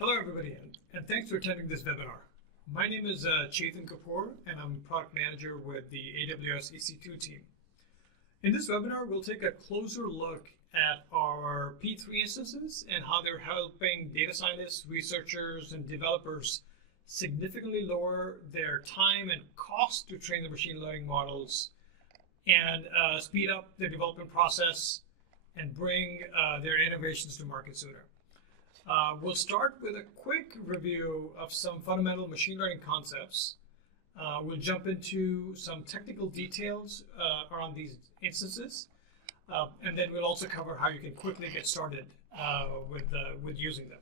Hello, everybody, and thanks for attending this webinar. My name is Chetan Kapoor, and I'm Product Manager with the AWS EC2 team. In this webinar, we'll take a closer look at our P3 instances and how they're helping data scientists, researchers, and developers significantly lower their time and cost to train the machine learning models and speed up the development process and bring their innovations to market sooner. We'll start with a quick review of some fundamental machine learning concepts. We'll jump into some technical details around these instances, and then we'll also cover how you can quickly get started with using them.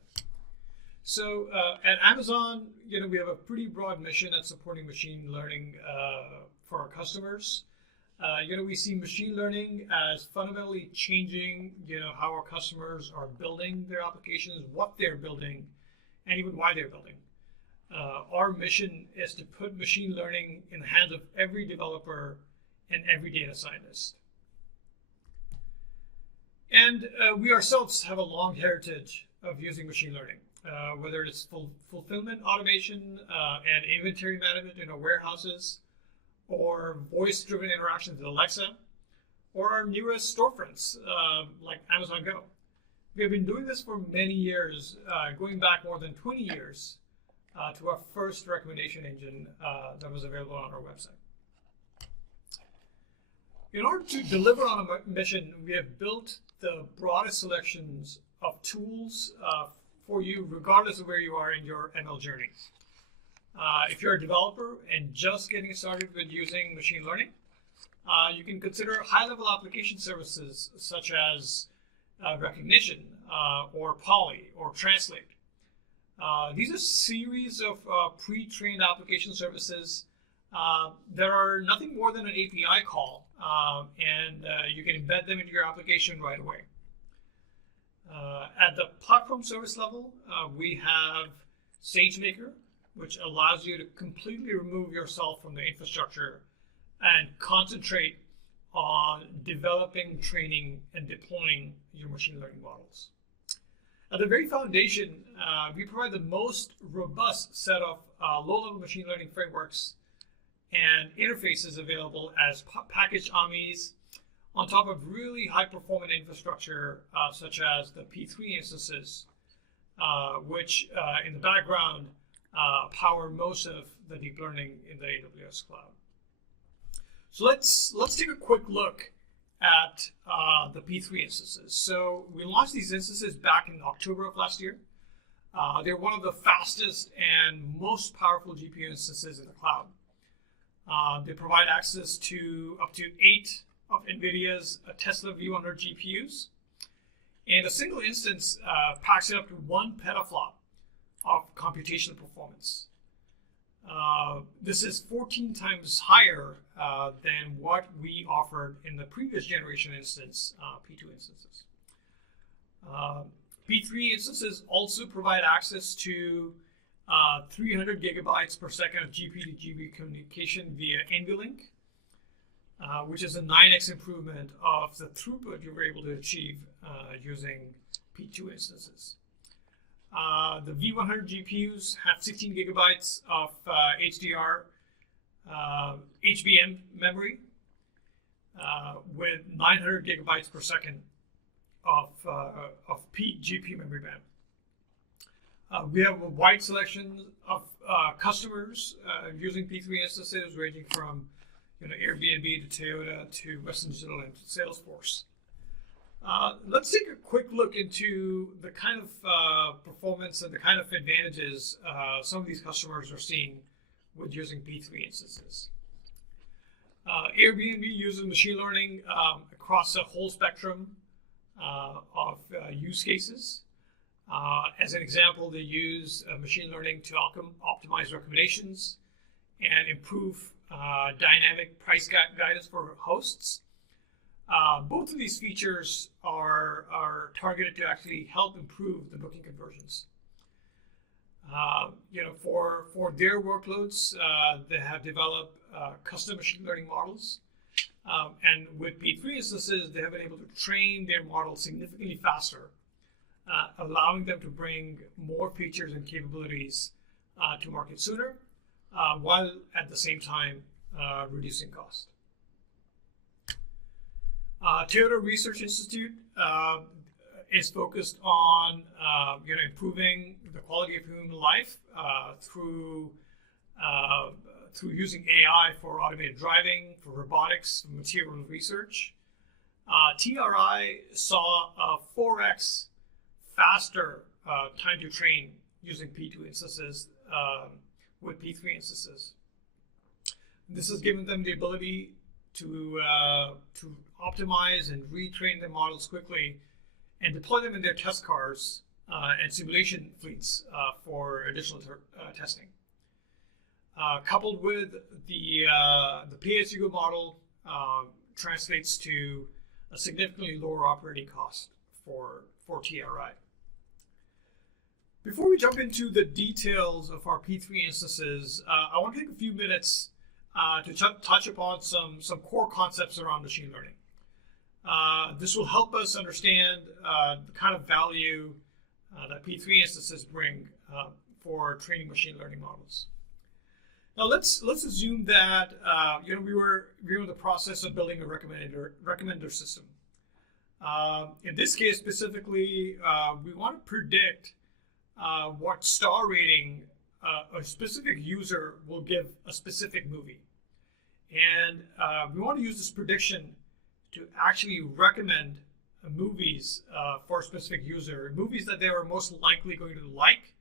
So at Amazon, we have a pretty broad mission at supporting machine learning for our customers. We see machine learning as fundamentally changing, how our customers are building their applications, what they're building, and even why they're building. Our mission is to put machine learning in the hands of every developer and every data scientist. And we ourselves have a long heritage of using machine learning, whether it's fulfillment automation and inventory management in our warehouses, or voice-driven interactions with Alexa, or our newest storefronts like Amazon Go. We have been doing this for many years, going back more than 20 years to our first recommendation engine that was available on our website. In order to deliver on a mission, we have built the broadest selections of tools for you, regardless of where you are in your ML journey. If you're a developer and just getting started with using machine learning, you can consider high-level application services such as recognition or poly or translate. These are series of pre-trained application services that are nothing more than an API call, and you can embed them into your application right away. At the platform service level, we have SageMaker, which allows you to completely remove yourself from the infrastructure and concentrate on developing, training, and deploying your machine learning models. At the very foundation, we provide the most robust set of low-level machine learning frameworks and interfaces available as packaged AMIs on top of really high-performant infrastructure such as the P3 instances, which in the background power most of the deep learning in the AWS cloud. So let's take a quick look at the P3 instances. So we launched these instances back in October of last year. They're one of the fastest and most powerful GPU instances in the cloud. They provide access to up to 8 of NVIDIA's Tesla V100 GPUs. And a single instance packs up to 1 petaflop of computational performance. This is 14 times higher than what we offered in the previous generation instance, P2 instances. P3 instances also provide access to 300 gigabytes per second of GPU-to-GPU communication via NVLink, which is a 9x improvement of the throughput you were able to achieve using P2 instances. The V100 GPUs have 16 gigabytes of HDR HBM memory with 900 gigabytes per second of peak GPU memory band. We have a wide selection of customers using P3 instances, ranging from Airbnb to Toyota to Western Digital and Salesforce. Let's take a quick look into the kind of performance and the kind of advantages some of these customers are seeing with using P3 instances. Airbnb uses machine learning across a whole spectrum of use cases. As an example, they use machine learning to optimize recommendations and improve dynamic price guidance for hosts. Both of these features are targeted to actually help improve the booking conversions. For their workloads, they have developed custom machine learning models. And with P3 instances, they have been able to train their models significantly faster allowing them to bring more features and capabilities to market sooner, while at the same time reducing cost. Toyota Research Institute is focused on improving the quality of human life through using AI for automated driving, for robotics, for material research. TRI saw a 4x faster time to train using P2 instances with P3 instances. This has given them the ability to optimize and retrain their models quickly and deploy them in their test cars and simulation fleets for additional testing. Coupled with the pay-as-you-go model translates to a significantly lower operating cost for TRI. Before we jump into the details of our P3 instances, I want to take a few minutes to touch upon some core concepts around machine learning. This will help us understand the kind of value that P3 instances bring for training machine learning models. Now let's assume that we were in the process of building a recommender system. In this case specifically, we want to predict what star rating a specific user will give a specific movie. And we want to use this prediction to actually recommend movies for a specific user, movies that they are most likely going to like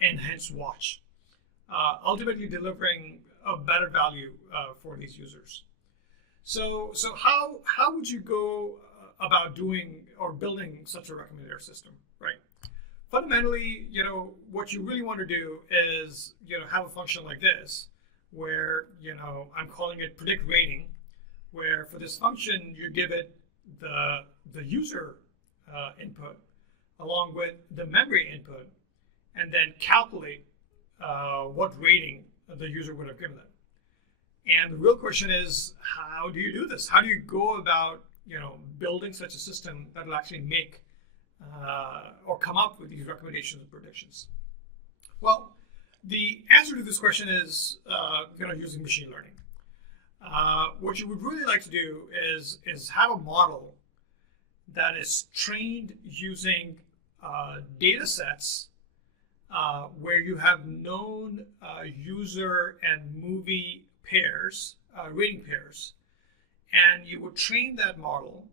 and hence watch, ultimately delivering a better value for these users. So how would you go about doing or building such a recommender system, right? Fundamentally, what you really want to do is, have a function like this, where, I'm calling it predict rating, where for this function, you give it the user input along with the memory input, and then calculate what rating the user would have given it. And the real question is, how do you do this? How do you go about, building such a system that will actually make or come up with these recommendations and predictions? Well, the answer to this question is using machine learning. What you would really like to do is have a model that is trained using data sets where you have known user and movie pairs, rating pairs, and you would train that model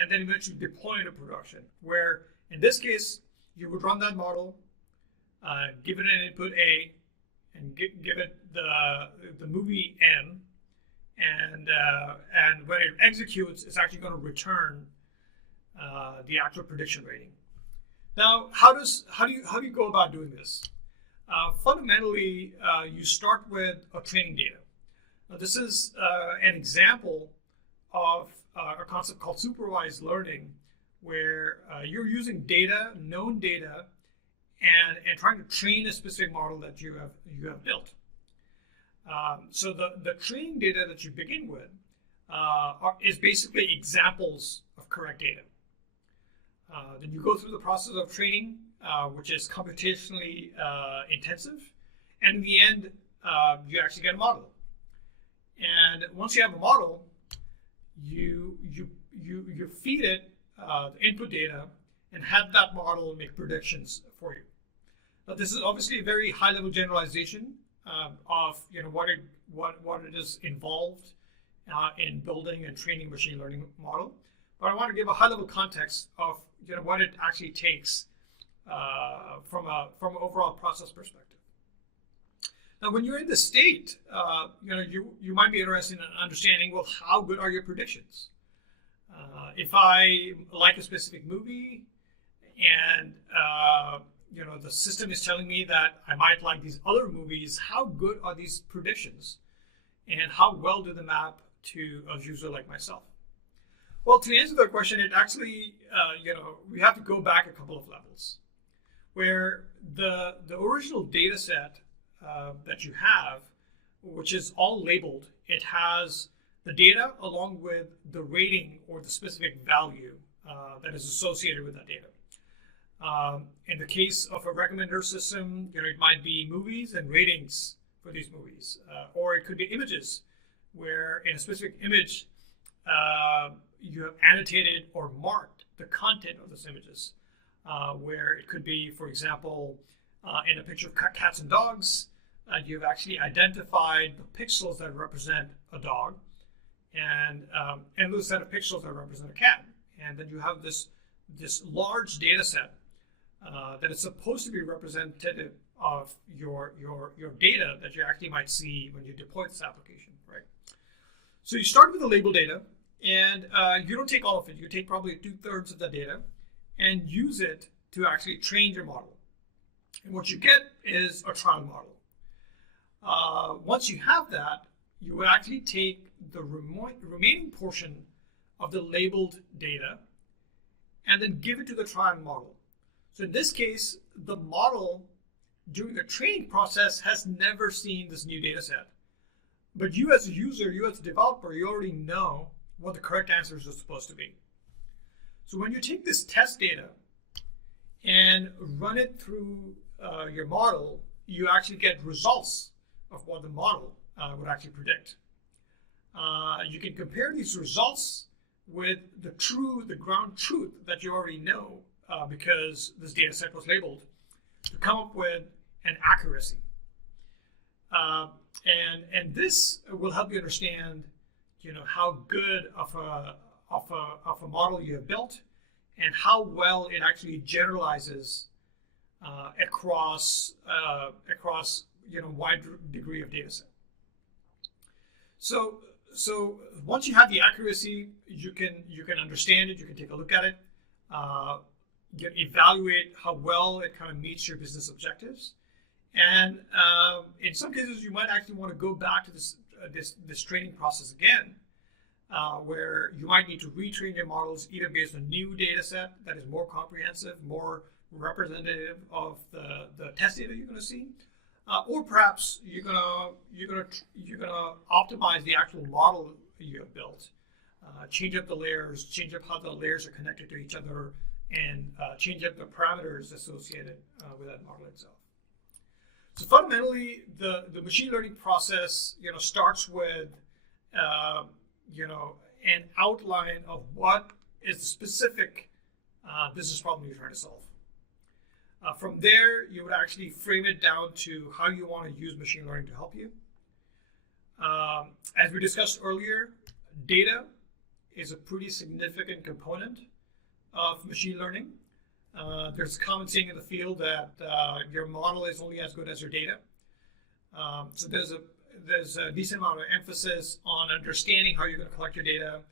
and then eventually deploy into production, where in this case, you would run that model, give it an input A, and give it the movie M, and when it executes, it's actually going to return the actual prediction rating. Now, how do you go about doing this? Fundamentally, you start with a training data. Now, this is an example of a concept called supervised learning, where you're using data, known data, and trying to train a specific model that you have built. So the training data that you begin with is basically examples of correct data. Then you go through the process of training, which is computationally intensive, and in the end, you actually get a model. And once you have a model, you feed it the input data and have that model make predictions for you. Now, this is obviously a very high-level generalization of what it is involved in building and training a machine learning model. But I want to give a high-level context of what it actually takes from an overall process perspective. Now, when you're in the state, you might be interested in understanding, well, how good are your predictions? If I like a specific movie and the system is telling me that I might like these other movies, how good are these predictions? And how well do they map to a user like myself? Well, to answer that question, it actually, we have to go back a couple of levels, where the original data set that you have, which is all labeled, it has the data along with the rating or the specific value that is associated with that data. In the case of a recommender system, it might be movies and ratings for these movies, or it could be images, where in a specific image you have annotated or marked the content of those images, where it could be, for example, in a picture of cats and dogs, you've actually identified the pixels that represent a dog, and those set of pixels that represent a cat, and then you have this large data set that is supposed to be representative of your data that you actually might see when you deploy this application, right? So you start with the label data, and you don't take all of it. You take probably 2/3 of the data and use it to actually train your model. And what you get is a trial model. Once you have that, you would actually take the remaining portion of the labeled data and then give it to the trial model. So in this case, the model during the training process has never seen this new data set. But you as a user, you as a developer, you already know what the correct answers are supposed to be. So when you take this test data and run it through your model, you actually get results of what the model would actually predict. You can compare these results with the ground truth that you already know because this data set was labeled, to come up with an accuracy. And this will help you understand, how good of a model you have built and how well it actually generalizes across wide degree of data set. So once you have the accuracy, you can understand it, you can take a look at it, you can evaluate how well it kind of meets your business objectives. And in some cases, you might actually want to go back to this training process again, where you might need to retrain your models either based on new data set that is more comprehensive, more representative of the test data you're going to see, or perhaps you're gonna optimize the actual model you have built, change up the layers, change up how the layers are connected to each other, and change up the parameters associated with that model itself. So fundamentally, the machine learning process, starts with, an outline of what is the specific business problem you're trying to solve. From there, you would actually frame it down to how you want to use machine learning to help you. As we discussed earlier, data is a pretty significant component of machine learning. There's a common saying in the field that your model is only as good as your data. So there's a decent amount of emphasis on understanding how you're going to collect your data,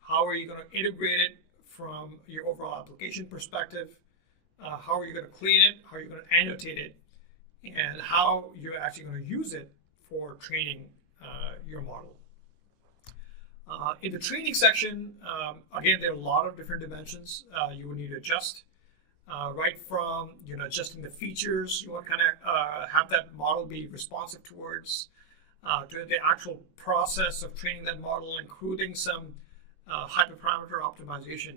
how are you going to integrate it from your overall application perspective, how are you going to clean it, how are you going to annotate it, and how you're actually going to use it for training your model. In the training section, again, there are a lot of different dimensions you will need to adjust. Right from adjusting the features you want to kind of have that model be responsive towards, to the actual process of training that model, including some hyperparameter optimization.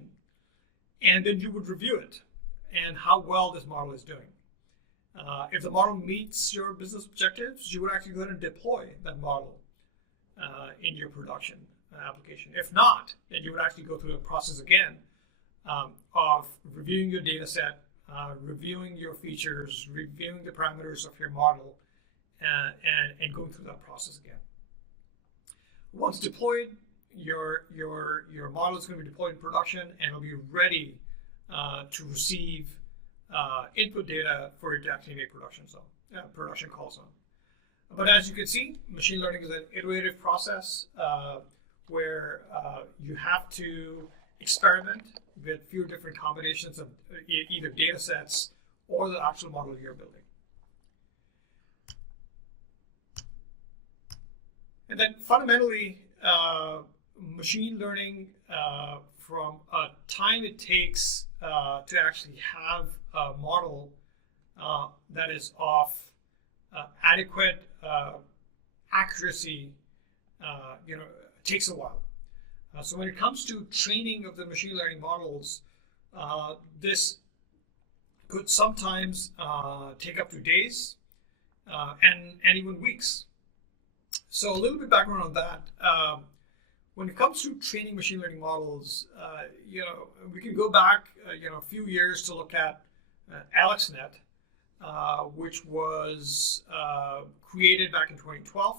And then you would review it and how well this model is doing. If the model meets your business objectives, you would actually go ahead and deploy that model in your production application. If not, then you would actually go through the process again of reviewing your data set, reviewing your features, reviewing the parameters of your model, and going through that process again. Once deployed, your model is going to be deployed in production and will be ready to receive input data for it to actually make production calls on. But as you can see, machine learning is an iterative process where you have to experiment with a few different combinations of either data sets or the actual model you're building. And then fundamentally, machine learning, from a time it takes to actually have a model that is of adequate accuracy, takes a while. So when it comes to training of the machine learning models, this could sometimes take up to days and even weeks. So a little bit background on that. When it comes to training machine learning models, we can go back, a few years to look at AlexNet, which was created back in 2012.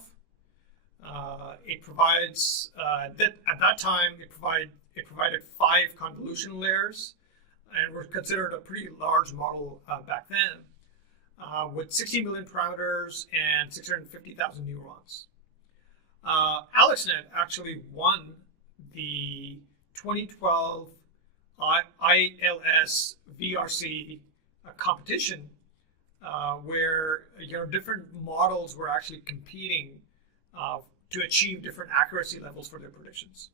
It provides at that time it provided 5 convolution layers, and was considered a pretty large model back then, with 60 million parameters and 650,000 neurons. AlexNet actually won the 2012 ILS VRC competition, where different models were actually competing to achieve different accuracy levels for their predictions.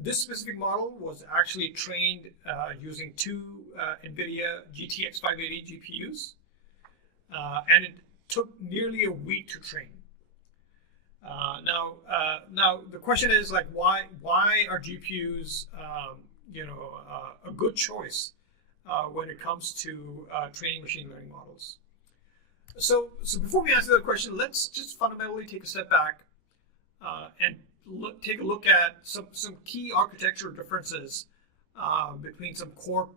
This specific model was actually trained using 2 NVIDIA GTX 580 GPUs, and it took nearly a week to train. Now the question is, like, why are GPUs a good choice when it comes to training machine learning models? So before we answer that question, let's just fundamentally take a step back and take a look at some key architectural differences between some core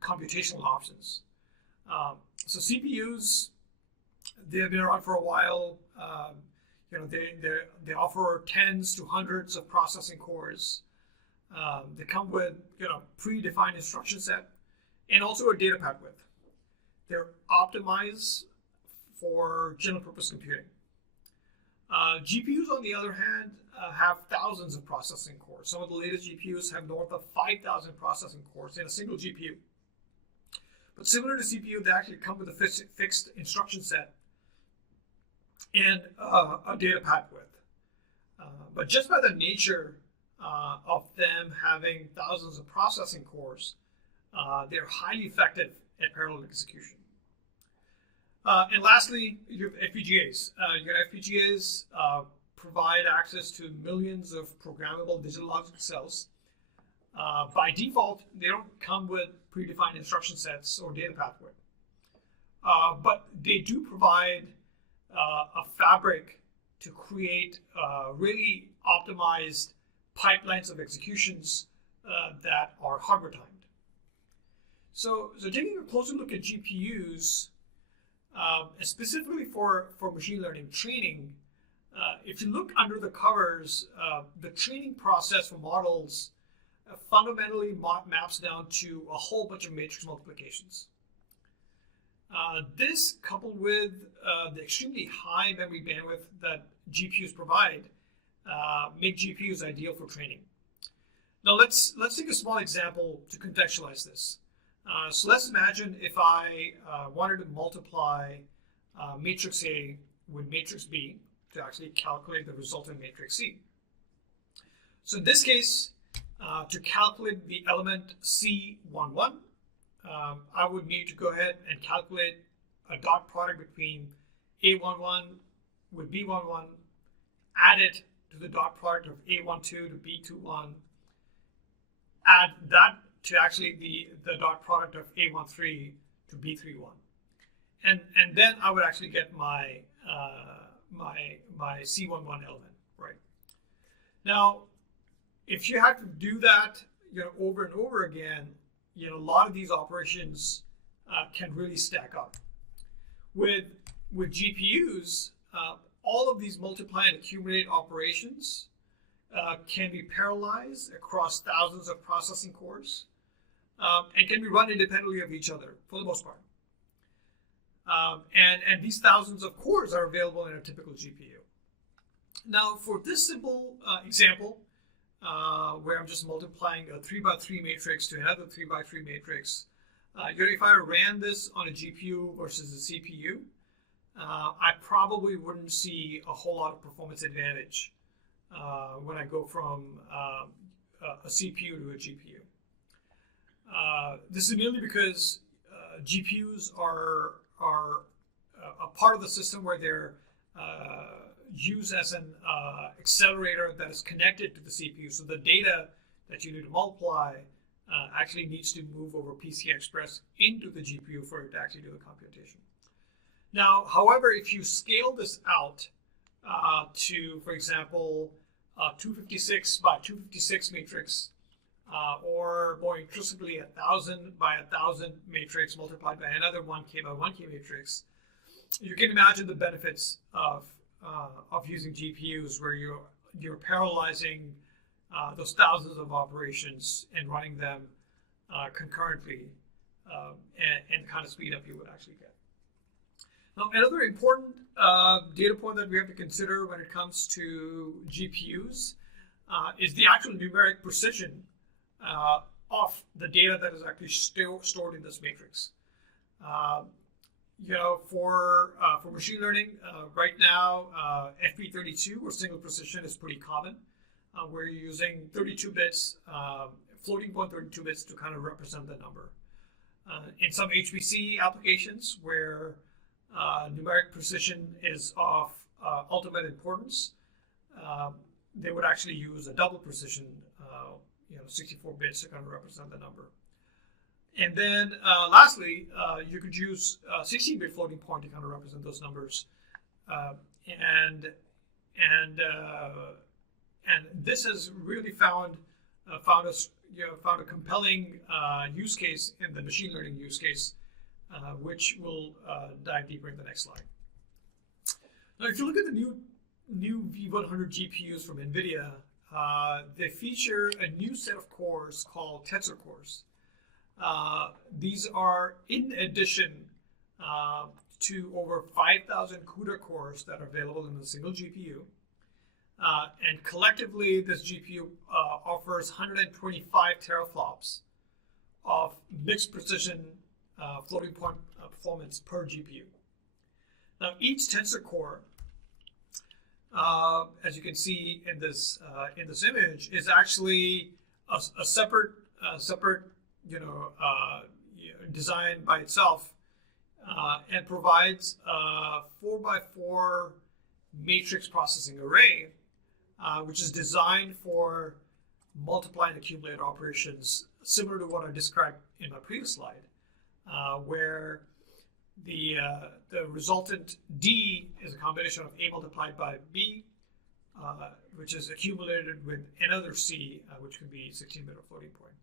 computational options. So CPUs, they have been around for a while. They offer tens to hundreds of processing cores. They come with predefined instruction set and also a data path width. They're optimized for general purpose computing. GPUs, on the other hand, have thousands of processing cores. Some of the latest GPUs have north of 5,000 processing cores in a single GPU. But similar to CPU, they actually come with a fixed instruction set and a data path width. But just by the nature of them having thousands of processing cores, they're highly effective at parallel execution. And lastly, you have FPGAs. FPGAs provide access to millions of programmable digital logic cells. By default, they don't come with predefined instruction sets or data path width. But they do provide a fabric to create really optimized pipelines of executions that are hardware timed. So taking a closer look at GPUs, specifically for machine learning training, if you look under the covers, the training process for models fundamentally maps down to a whole bunch of matrix multiplications. This, coupled with the extremely high memory bandwidth that GPUs provide, make GPUs ideal for training. Now let's take a small example to contextualize this. So let's imagine if I wanted to multiply matrix A with matrix B to actually calculate the resultant matrix C. So in this case, to calculate the element C11, I would need to go ahead and calculate a dot product between A11 with B11, add it to the dot product of A12 to B21, add that to actually the dot product of A13 to B31. And then I would actually get my my C11 element, right? Now, if you have to do that, over and over again, a lot of these operations can really stack up. With GPUs, all of these multiply and accumulate operations can be parallelized across thousands of processing cores and can be run independently of each other for the most part. And these thousands of cores are available in a typical GPU. Now, for this simple example, where I'm just multiplying a 3x3 matrix to another 3x3 matrix, if I ran this on a GPU versus a CPU, I probably wouldn't see a whole lot of performance advantage when I go from a CPU to a GPU. This is merely because GPUs are a part of the system where they're used as an accelerator that is connected to the CPU. So the data that you need to multiply actually needs to move over PCI Express into the GPU for it to actually do the computation. Now, however, if you scale this out to, for example, 256 by 256 matrix, or more inclusively 1000 by 1000 matrix multiplied by another 1K by 1K matrix, you can imagine the benefits of using GPUs where you're parallelizing those thousands of operations and running them concurrently, and the kind of speed up you would actually get. Now, another important data point that we have to consider when it comes to GPUs is the actual numeric precision of the data that is actually stored in this matrix. For machine learning, right now, FP32 or single precision is pretty common, where you're using 32 bits, floating point 32 bits to kind of represent the number. In some HPC applications where numeric precision is of ultimate importance, they would actually use a double precision, 64 bits to kind of represent the number. And then lastly, you could use 16-bit floating point to kind of represent those numbers. And this has really found a compelling use case in the machine learning use case, which we'll dive deeper in the next slide. Now, if you look at the new V100 GPUs from NVIDIA, they feature a new set of cores called Tensor cores. These are in addition to over 5,000 CUDA cores that are available in a single GPU. And collectively, this GPU offers 125 teraflops of mixed precision floating point performance per GPU. Now, each Tensor core, as you can see in this image, is actually a separate designed by itself, and provides a 4x4 matrix processing array, which is designed for multiply and accumulate operations, similar to what I described in my previous slide, where the resultant D is a combination of A multiplied by B, which is accumulated with another C, which could be 16-bit or floating point.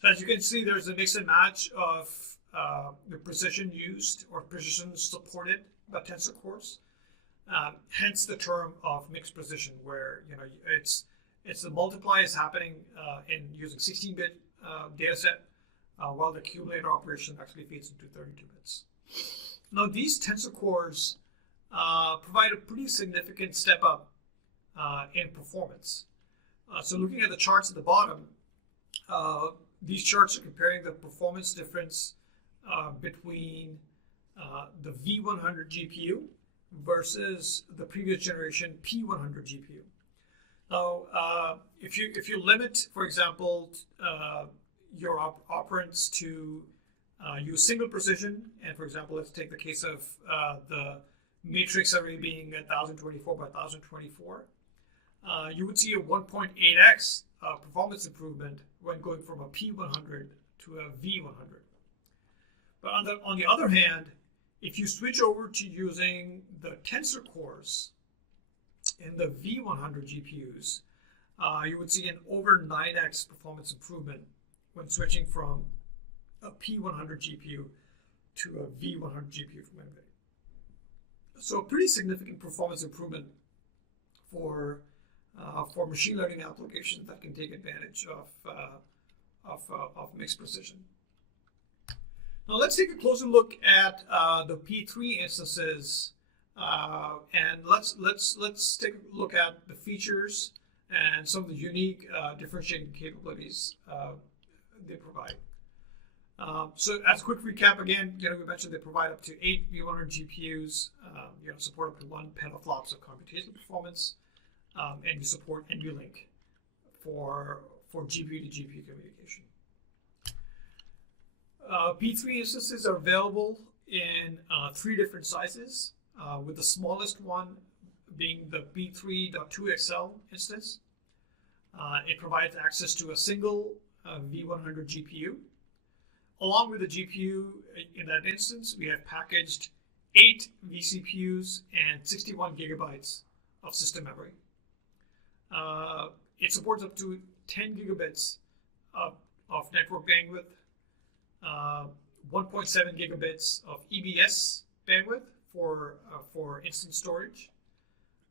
So as you can see, there's a mix and match of the precision used or precision supported by Tensor cores. Hence the term of mixed precision, where it's the multiply is happening in using 16-bit data set, while the accumulator operation actually feeds into 32 bits. Now, these Tensor cores provide a pretty significant step up in performance. So looking at the charts at the bottom, these charts are comparing the performance difference between the V100 GPU versus the previous generation P100 GPU. Now, if you limit, for example, your operands to use single precision, and for example, let's take the case of the matrix array being 1024 by 1024, you would see a 1.8x performance improvement when going from a P100 to a V100. But on the other hand, if you switch over to using the Tensor cores in the V100 GPUs, you would see an over 9x performance improvement when switching from a P100 GPU to a V100 GPU from NVIDIA. So a pretty significant performance improvement for machine learning applications that can take advantage of mixed precision. Now let's take a closer look at the P3 instances, and let's take a look at the features and some of the unique differentiating capabilities they provide. So as a quick recap, again, we mentioned they provide up to 8 V100 GPUs, support up to 1 petaflops of computational performance, and you support NVLink for GPU to GPU communication. P3 instances are available in 3 different sizes, with the smallest one being the P3.2 XL instance. It provides access to a single V100 GPU. Along with the GPU in that instance, we have packaged 8 vCPUs and 61 gigabytes of system memory. It supports up to 10 gigabits of network bandwidth, 1.7 gigabits of EBS bandwidth for instant storage,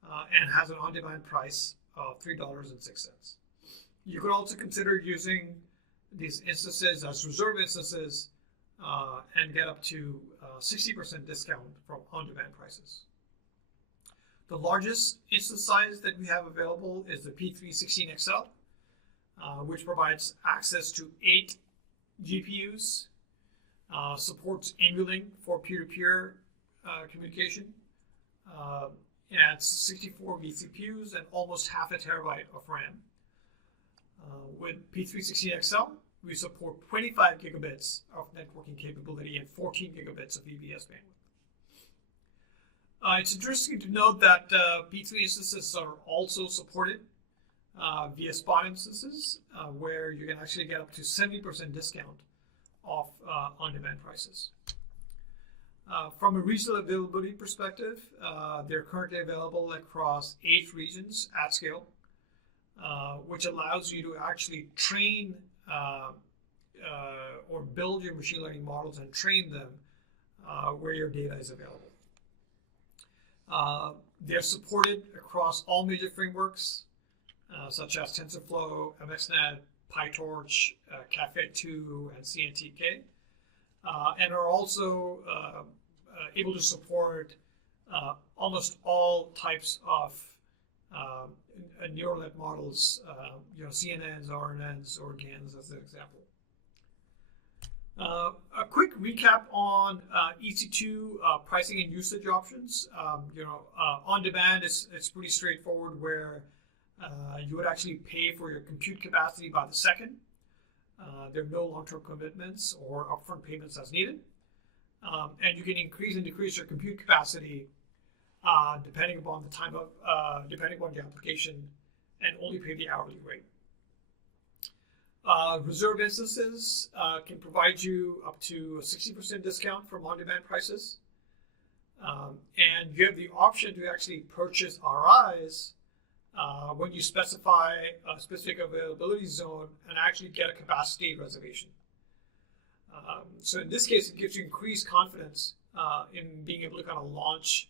and has an on-demand price of $3.06. You could also consider using these instances as reserve instances and get up to 60% discount from on-demand prices. The largest instance size that we have available is the P316XL, which provides access to 8 GPUs, supports NVLink for peer-to-peer communication, adds 64 vCPUs and almost half a terabyte of RAM. With P316XL, we support 25 gigabits of networking capability and 14 gigabits of EBS bandwidth. It's interesting to note that P3 instances are also supported via spot instances, where you can actually get up to 70% discount off on-demand prices. From a regional availability perspective, they're currently available across 8 regions at scale, which allows you to actually train or build your machine learning models and train them where your data is available. They're supported across all major frameworks, such as TensorFlow, MXNet, PyTorch, Caffe2, and CNTK, and are also able to support almost all types of neural net models, CNNs, RNNs, or GANs as an example. A quick recap on EC2 pricing and usage options. On demand, it's pretty straightforward, where you would actually pay for your compute capacity by the second. There are no long-term commitments or upfront payments as needed. And you can increase and decrease your compute capacity depending upon the time of, depending upon the application, and only pay the hourly rate. Reserve instances can provide you up to a 60% discount from on-demand prices. And you have the option to actually purchase RIs when you specify a specific availability zone and actually get a capacity reservation. So in this case, it gives you increased confidence in being able to kind of launch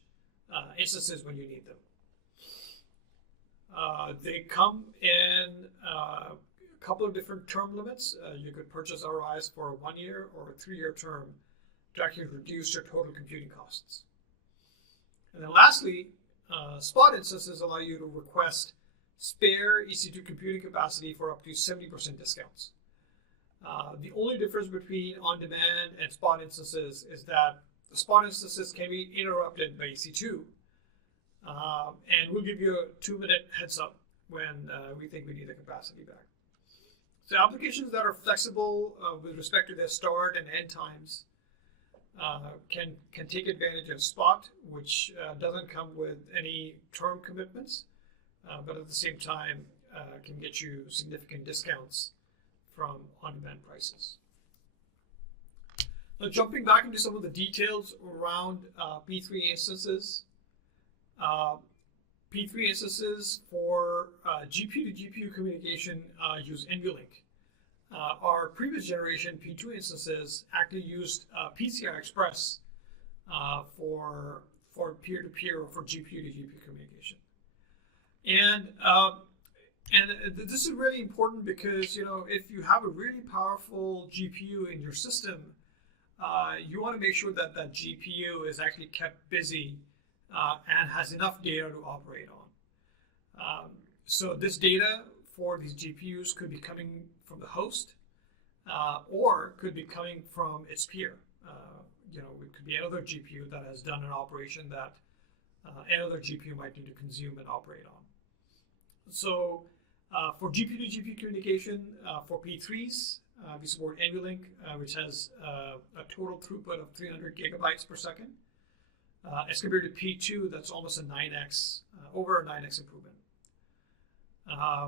instances when you need them. They come in a couple of different term limits. You could purchase RIs for a 1-year or a 3-year term to actually reduce your total computing costs. And then lastly, spot instances allow you to request spare EC2 computing capacity for up to 70% discounts. The only difference between on-demand and spot instances is that the spot instances can be interrupted by EC2, and we'll give you a 2-minute heads up when we think we need the capacity back. So applications that are flexible with respect to their start and end times can take advantage of spot, which doesn't come with any term commitments, but at the same time can get you significant discounts from on-demand prices. Now, jumping back into some of the details around P3 instances. P3 instances for GPU to GPU communication use NVLink. Our previous generation P2 instances actually used PCI Express for peer-to-peer or for GPU to GPU communication. And this is really important because, if you have a really powerful GPU in your system, you want to make sure that that GPU is actually kept busy and has enough data to operate on. So this data for these GPUs could be coming from the host or could be coming from its peer. It could be another GPU that has done an operation that another GPU might need to consume and operate on. So for GPU to GPU communication, for P3s, we support NVLink, which has a total throughput of 300 gigabytes per second. As compared to P2, that's almost a 9x, over a 9x improvement.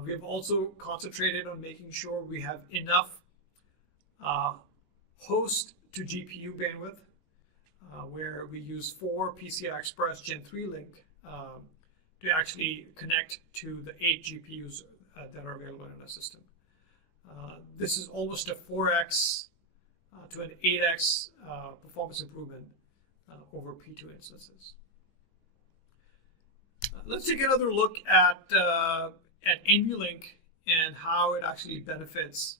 We have also concentrated on making sure we have enough host to GPU bandwidth, where we use 4 PCI Express Gen 3 link to actually connect to the 8 GPUs that are available in our system. This is almost a 4x to an 8x performance improvement over P2 instances. Let's take another look at NVLink and how it actually benefits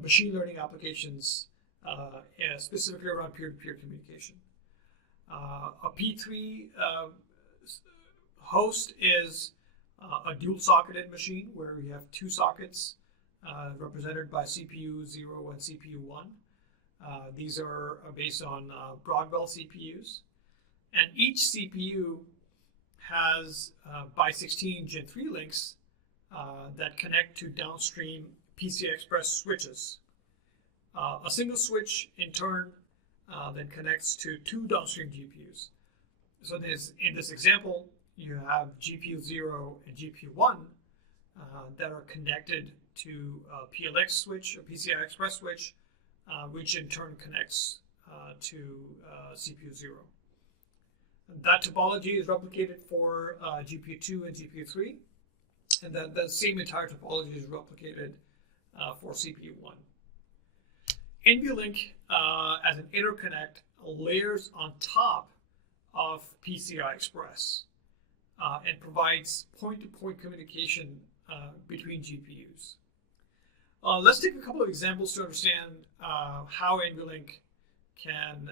machine learning applications, specifically around peer-to-peer communication. A P3 host is a dual-socketed machine where we have 2 sockets represented by CPU 0 and CPU 1. These are based on Broadwell CPUs. And each CPU has by 16 Gen 3 links that connect to downstream PCI Express switches. A single switch, in turn, then connects to 2 downstream GPUs. So in this example, you have GPU 0 and GPU 1 that are connected to a PLX switch, a PCI Express switch, which in turn connects to CPU 0. That topology is replicated for GPU 2 and GPU 3, and that same entire topology is replicated for CPU 1. NVLink, as an interconnect, layers on top of PCI Express and provides point-to-point communication between GPUs. Let's take a couple of examples to understand how NVLink can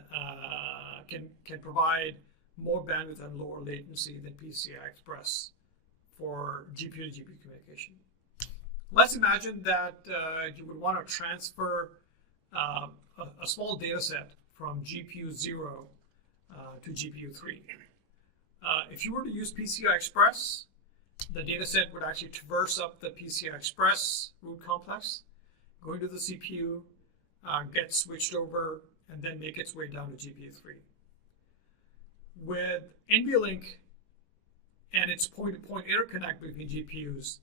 provide more bandwidth and lower latency than PCI Express for GPU to GPU communication. Let's imagine that you would want to transfer a small data set from GPU 0 to GPU 3. If you were to use PCI Express, the data set would actually traverse up the PCI Express root complex, go into the CPU, get switched over, and then make its way down to GPU 3. With NVLink and its point-to-point interconnect between GPUs,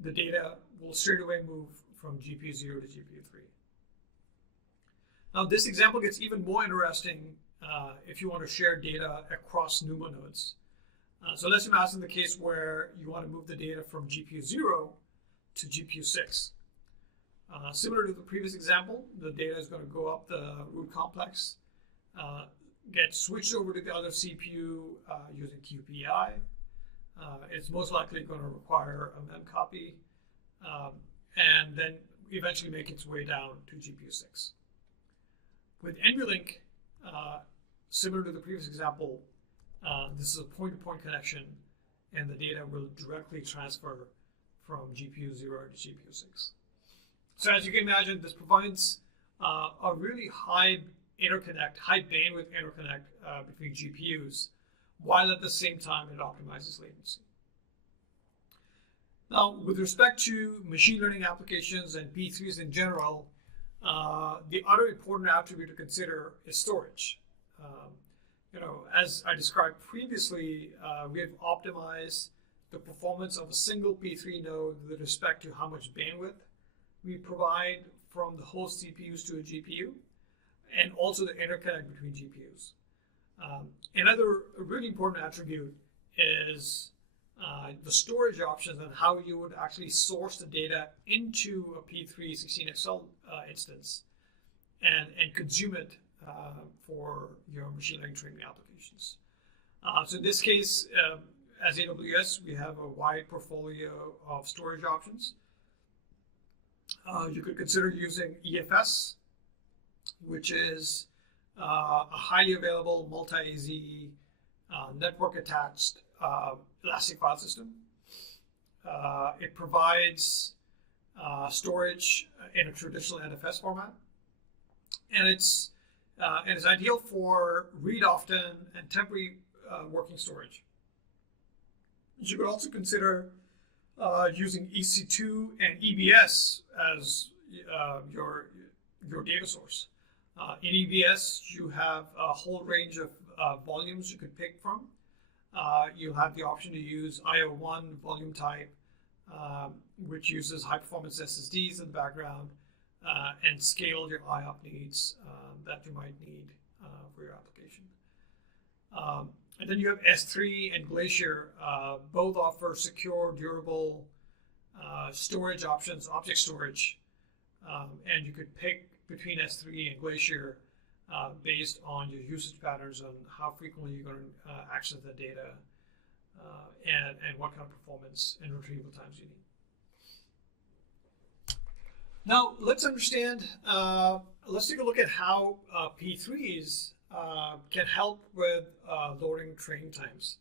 the data will straight away move from GPU 0 to GPU 3. Now, this example gets even more interesting if you want to share data across NUMA nodes. So let's imagine the case where you want to move the data from GPU 0 to GPU 6. Similar to the previous example, the data is going to go up the root complex, get switched over to the other CPU using QPI. It's most likely going to require a mem copy, and then eventually make its way down to GPU 6. With NVLink, similar to the previous example, this is a point-to-point connection, and the data will directly transfer from GPU 0 to GPU 6. So as you can imagine, this provides a really high bandwidth interconnect between GPUs, while at the same time it optimizes latency. Now, with respect to machine learning applications and P3s in general, the other important attribute to consider is storage. As I described previously, we have optimized the performance of a single P3 node with respect to how much bandwidth we provide from the host CPUs to a GPU, and also the interconnect between GPUs. Another really important attribute is the storage options and how you would actually source the data into a P3 16XL instance and consume it for your machine learning training applications. So in this case, as AWS, we have a wide portfolio of storage options. You could consider using EFS, which is a highly available multi-AZ network-attached elastic file system. It provides storage in a traditional NFS format, and it's ideal for read often and temporary working storage. You could also consider using EC2 and EBS as your data source. In EBS, you have a whole range of volumes you could pick from. you'll have the option to use IO1 volume type, which uses high-performance SSDs in the background, and scale your IOP needs that you might need for your application. And then you have S3 and Glacier. Both offer secure, durable storage options, object storage, and you could pick between S3 and Glacier based on your usage patterns and how frequently you're going to access the data and what kind of performance and retrieval times you need. Now, let's understand, let's take a look at how P3s can help with lowering training times.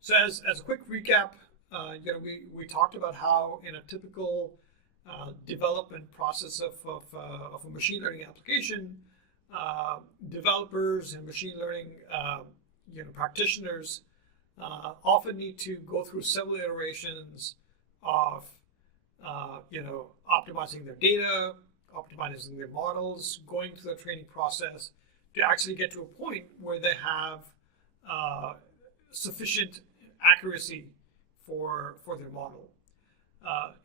So as a quick recap, we talked about how in a typical development process of a machine learning application, developers and machine learning practitioners often need to go through several iterations of optimizing their data, optimizing their models, going through the training process to actually get to a point where they have sufficient accuracy for their model.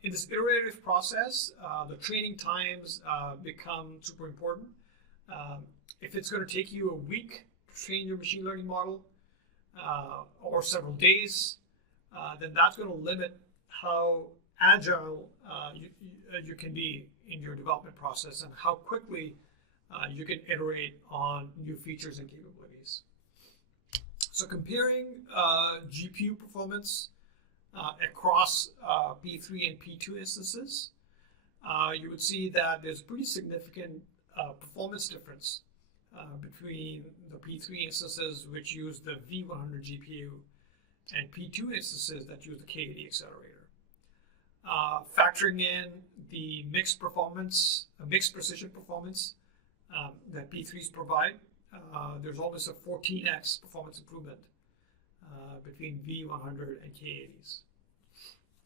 In this iterative process, the training times become super important. If it's going to take you a week to train your machine learning model or several days, then that's going to limit how agile you can be in your development process and how quickly you can iterate on new features and capabilities. So comparing GPU performance across P3 and P2 instances, you would see that there's a pretty significant performance difference between the P3 instances which use the V100 GPU and P2 instances that use the K80 accelerator. Factoring in the mixed precision performance that P3s provide, there's almost a 14x performance improvement between V100 and K80s.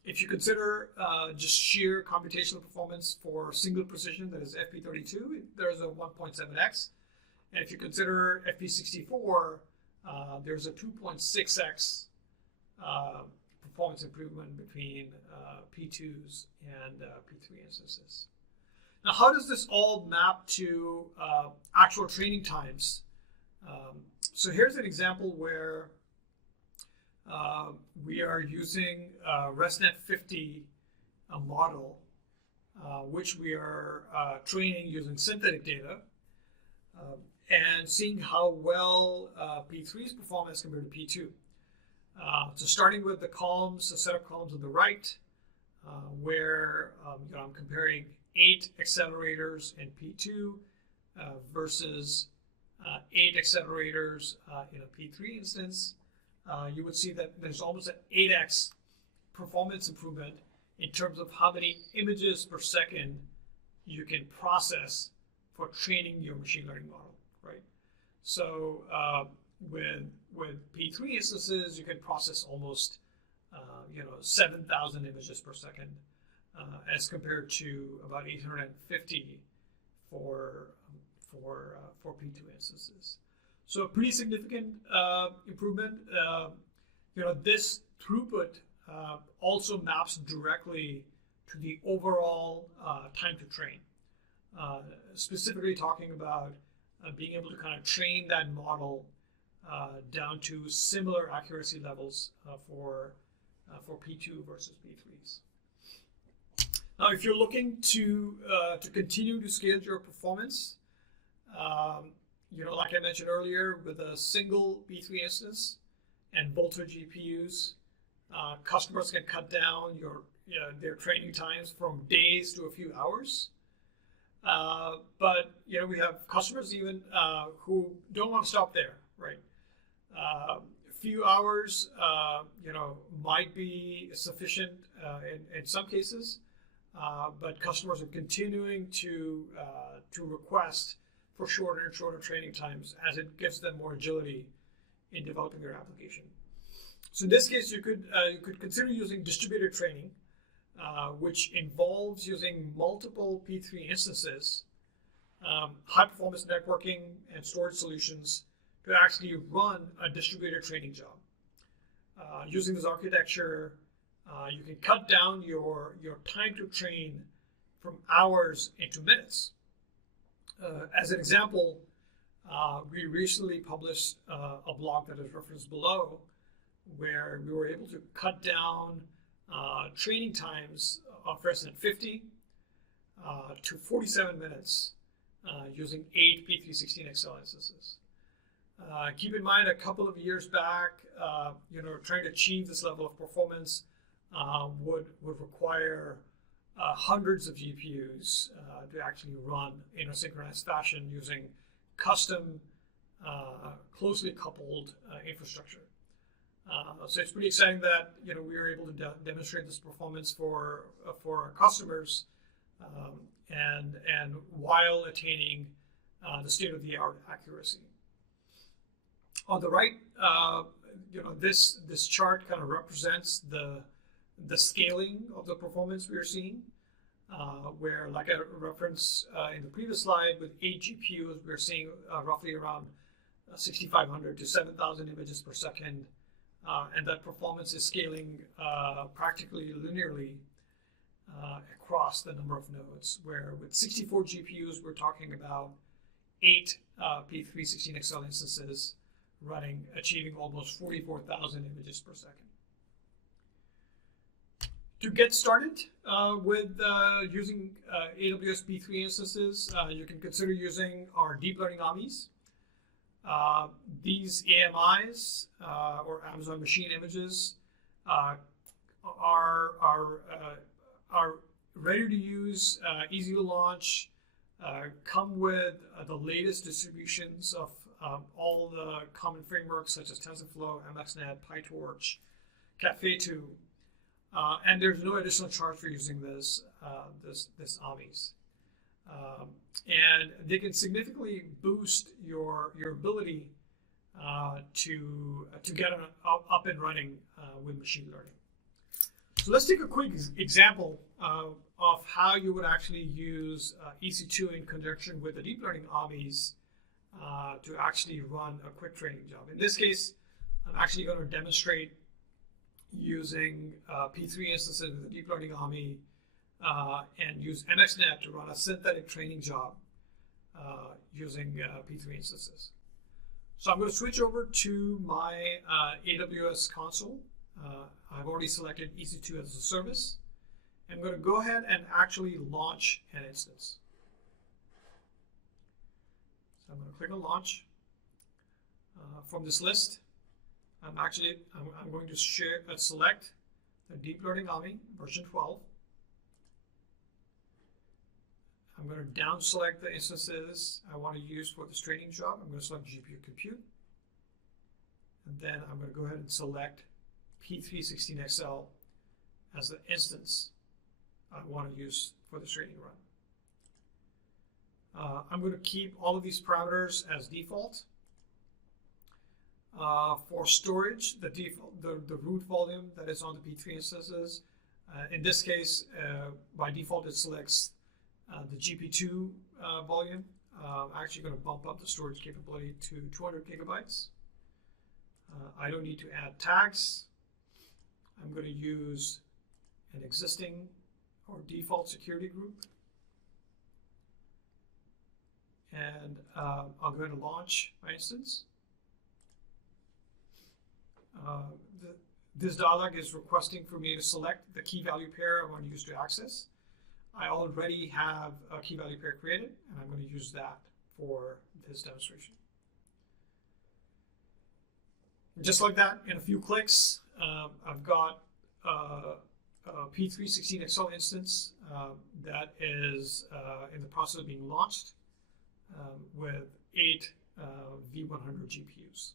If you consider just sheer computational performance for single precision, that is FP32, there's a 1.7x. And if you consider FP64, there's a 2.6x performance improvement between P2s and P3 instances. Now, how does this all map to actual training times? So here's an example where we are using ResNet 50 model, which we are training using synthetic data, and seeing how well P3s perform as compared to P2. So starting with the columns, a set of columns on the right, where I'm comparing 8 accelerators in P2 versus 8 accelerators in a P3 instance, you would see that there's almost an 8x performance improvement in terms of how many images per second you can process for training your machine learning model, right? So with P3 instances, you can process almost 7,000 images per second, as compared to about 850 for P2 instances. So a pretty significant improvement. This throughput also maps directly to the overall time to train. Specifically talking about being able to kind of train that model down to similar accuracy levels for P2 versus P3s. Now, if you're looking to continue to scale your performance, like I mentioned earlier, with a single P3 instance and Volta GPUs, customers can cut down their training times from days to a few hours. But we have customers even who don't want to stop there, right? A few hours, might be sufficient in some cases, but customers are continuing to request for shorter and shorter training times as it gives them more agility in developing their application. So in this case, you could consider using distributed training, which involves using multiple P3 instances, high-performance networking and storage solutions to actually run a distributed training job. using this architecture, you can cut down your time to train from hours into minutes. As an example, we recently published a blog that is referenced below, where we were able to cut down training times of Resident 50 to 47 minutes using 8 P316XL instances. Keep in mind, a couple of years back, trying to achieve this level of performance would require hundreds of GPUs to actually run in a synchronized fashion using custom, closely coupled infrastructure. So it's pretty exciting that we were able to demonstrate this performance for our customers, and while attaining the state-of-the-art accuracy. On the right, this chart kind of represents the scaling of the performance we are seeing, where, like I referenced in the previous slide, with 8 GPUs, we're seeing roughly around 6,500 to 7,000 images per second, and that performance is scaling practically linearly across the number of nodes, where with 64 GPUs, we're talking about 8 P316XL instances running, achieving almost 44,000 images per second. To get started with using AWS P3 instances, you can consider using our deep learning AMIs. These AMIs, or Amazon Machine Images, are ready to use, easy to launch, come with the latest distributions of all the common frameworks such as TensorFlow, MXNet, PyTorch, Caffe2, and there's no additional charge for using this AMIs. And they can significantly boost your ability to get up and running with machine learning. So let's take a quick example of how you would actually use EC2 in conjunction with the deep learning AMIs to actually run a quick training job. In this case, I'm actually going to demonstrate using P3 instances with the deep learning AMI and use MXNet to run a synthetic training job using P3 instances. So I'm going to switch over to my AWS console. I've already selected EC2 as a service. I'm going to go ahead and actually launch an instance. So I'm going to click on launch. From this list, I'm going to select the deep learning AMI version 12. I'm going to down select the instances I want to use for this training job. I'm going to select GPU compute. And then I'm going to go ahead and select P316XL as the instance I want to use for this training run. I'm going to keep all of these parameters as default. For storage, the root volume that is on the P3 instances, in this case, by default, it selects the GP2 volume. I'm actually going to bump up the storage capability to 200 gigabytes. I don't need to add tags. I'm going to use an existing or default security group. And I'm going to launch my instance. This dialog is requesting for me to select the key value pair I want to use to access. I already have a key value pair created, and I'm going to use that for this demonstration. And just like that, in a few clicks, I've got a P316XL instance that is in the process of being launched with 8 V100 GPUs.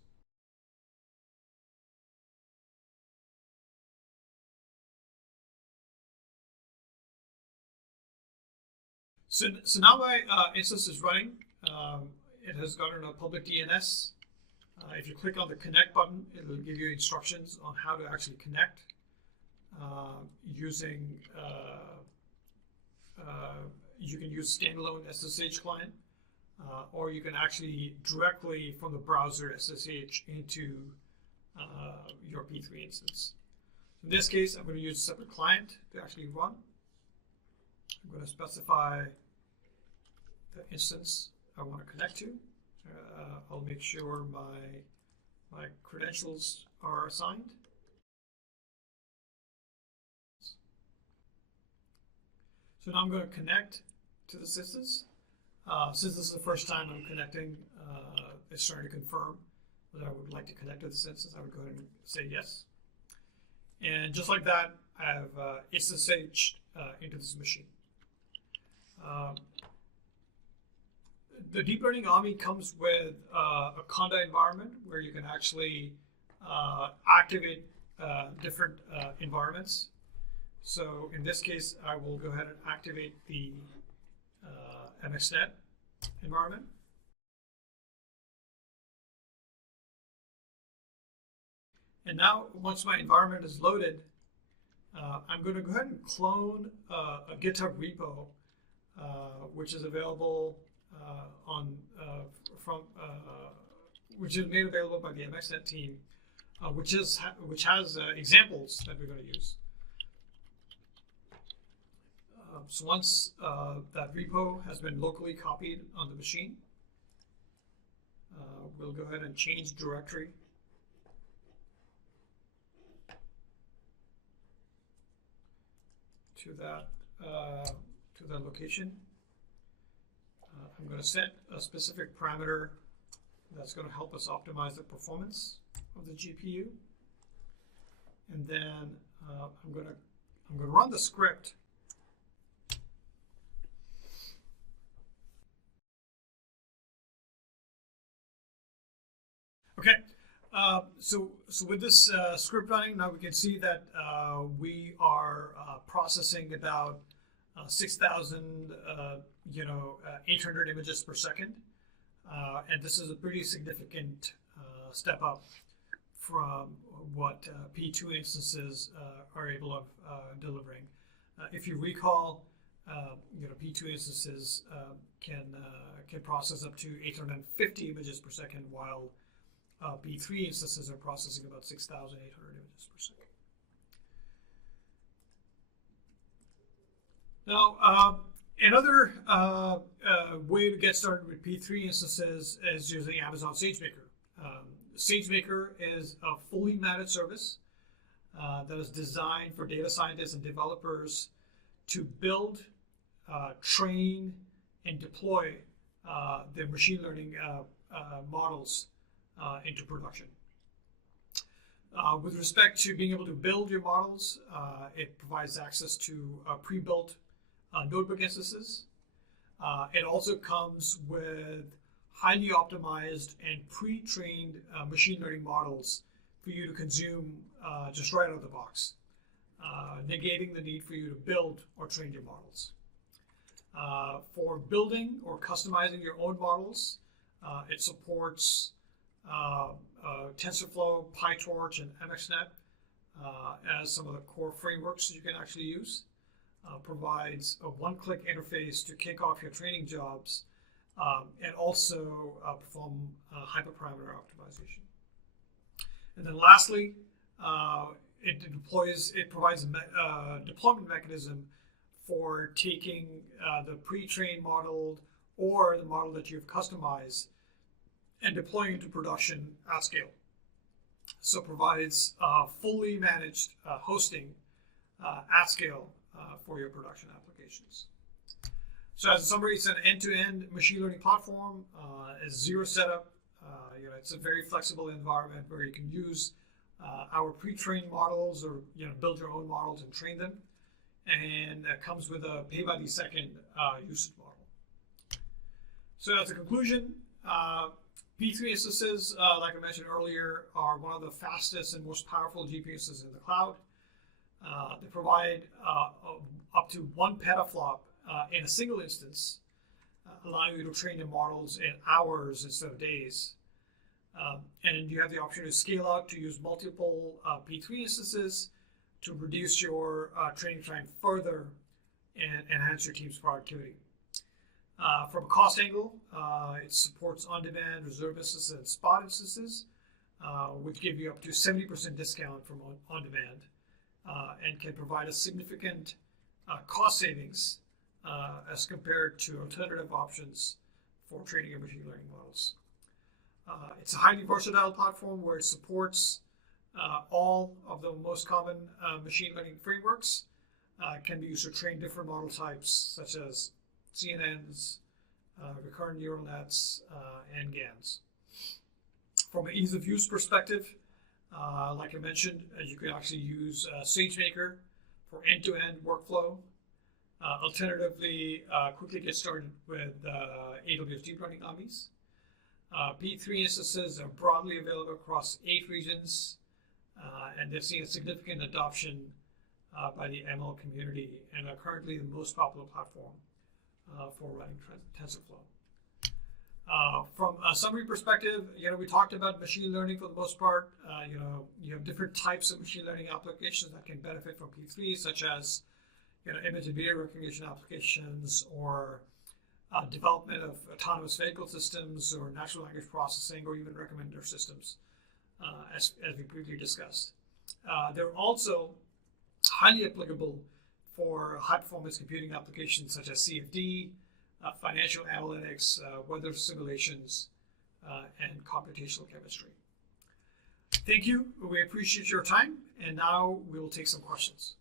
So now my instance is running. It has gotten a public DNS. If you click on the connect button, it will give you instructions on how to actually connect using, you can use standalone SSH client, or you can actually directly from the browser SSH into your P3 instance. In this case, I'm going to use a separate client to actually run. I'm going to specify the instance I want to connect to. I'll make sure my credentials are assigned. So now I'm going to connect to this instance. Since this is the first time I'm connecting, it's trying to confirm that I would like to connect to this instance. I would go ahead and say yes. And just like that, I have SSH into this machine. The Deep Learning AMI comes with a Conda environment where you can actually activate different environments. So in this case, I will go ahead and activate the MXNet environment. And now, once my environment is loaded, I'm going to go ahead and clone a GitHub repo, which is available which is made available by the MXNet team, which has examples that we're going to use. So once that repo has been locally copied on the machine, we'll go ahead and change directory to that location. I'm going to set a specific parameter that's going to help us optimize the performance of the GPU, and then I'm going to run the script. Okay, so with this script running, now we can see that we are processing about 6,000 800 images per second, and this is a pretty significant step up from what P2 instances are able of delivering. If you recall, P2 instances can process up to 850 images per second, while P3 instances are processing about 6,800 images per second. Now, another way to get started with P3 instances is using Amazon SageMaker. SageMaker is a fully managed service that is designed for data scientists and developers to build, train, and deploy their machine learning models into production. With respect to being able to build your models, it provides access to pre-built notebook instances. It also comes with highly optimized and pre-trained machine learning models for you to consume just right out of the box, negating the need for you to build or train your models. For building or customizing your own models, it supports TensorFlow, PyTorch, and MXNet as some of the core frameworks you can actually use. Provides a one-click interface to kick off your training jobs, and also perform hyperparameter optimization. And then lastly, it provides a deployment mechanism for taking the pre-trained model or the model that you've customized and deploying into production at scale. So provides fully managed hosting at scale for your production applications. So as a summary, it's an end-to-end machine learning platform. It's zero setup. It's a very flexible environment where you can use our pre-trained models or build your own models and train them. And that comes with a pay-by-the-second usage model. So as a conclusion, P3 instances, like I mentioned earlier, are one of the fastest and most powerful GPU instances in the cloud. They provide up to 1 petaflop in a single instance, allowing you to train your models in hours instead of days. And you have the option to scale out to use multiple P3 instances to reduce your training time further and enhance your team's productivity. From a cost angle, it supports on-demand, reserve instances, and spot instances, which give you up to 70% discount from on demand, and can provide a significant cost savings as compared to alternative options for training and machine learning models. It's a highly versatile platform where it supports all of the most common machine learning frameworks. Can be used to train different model types such as CNNs, recurrent neural nets, and GANs. From an ease of use perspective, like I mentioned, you can actually use SageMaker for end-to-end workflow. Alternatively, quickly get started with AWS Deep Learning AMIs. P3 instances are broadly available across 8 regions, and they've seen a significant adoption by the ML community and are currently the most popular platform for running TensorFlow. From a summary perspective, we talked about machine learning for the most part. You have different types of machine learning applications that can benefit from P3, such as image and video recognition applications, or development of autonomous vehicle systems, or natural language processing, or even recommender systems, as we previously discussed. They're also highly applicable for high-performance computing applications such as CFD, financial analytics, weather simulations, and computational chemistry. Thank you. We appreciate your time, and now we will take some questions.